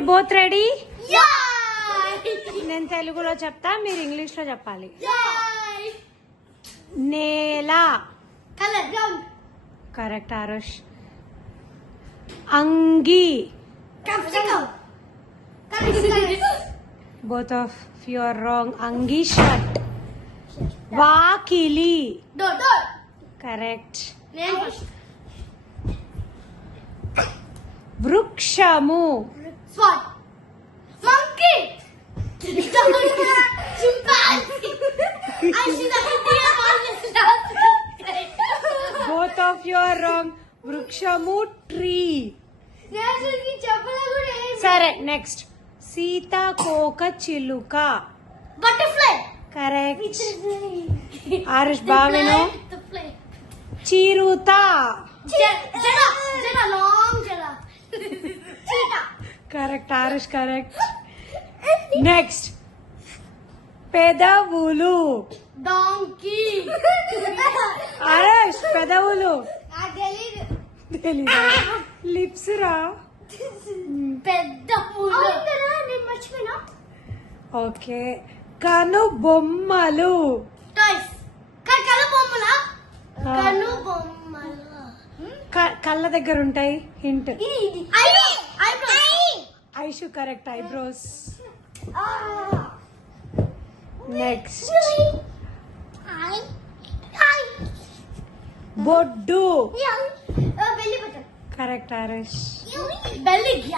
You both ready? Yeah! నేను తెలుగులో చెప్తా, మీరు ఇంగ్లీష్ లో చెప్పాలి. Yeah! నేల. Color, ground. కరెక్ట్ ఆరుష్. అంగి. Capsicum. Correct. Both of you are wrong. అంగి షర్ట్. వాకిలి. Door, door. Correct. Name first. వృక్షము. Swan. Monkey. Chimpanzee. I see the India one. Both of you are wrong. వృక్షము tree. నేచుకి చెప్పలా కూడా సరే నెక్స్ట్. సీతాకోక చిలుక. Butterfly. కరెక్ట్. ఆరుష్ బావిను. The fly. చిరుత. Jada, long jada. Cheetah. Correct Aarush correct. Next. పెదవులు. Donkey. ఆరుష్ పెదవులు తెలీదు. తెలీదా? లిప్స్ రా. పెద్ద పూలు. నేను మర్చిపోయినా. ఓకే. కను బొమ్మలు. టాయ్స్. కళ్ళు బొమ్మలా? ఆ. కళ్ళు బొమ్మలా? కళ్ళ దగ్గర ఉంటాయి. హింట్. ఇది ఐషు కరెక్ట్. ఐబ్రోస్. నెక్స్ట్. బొడ్డు. belly button. Correct Aarush. Belly.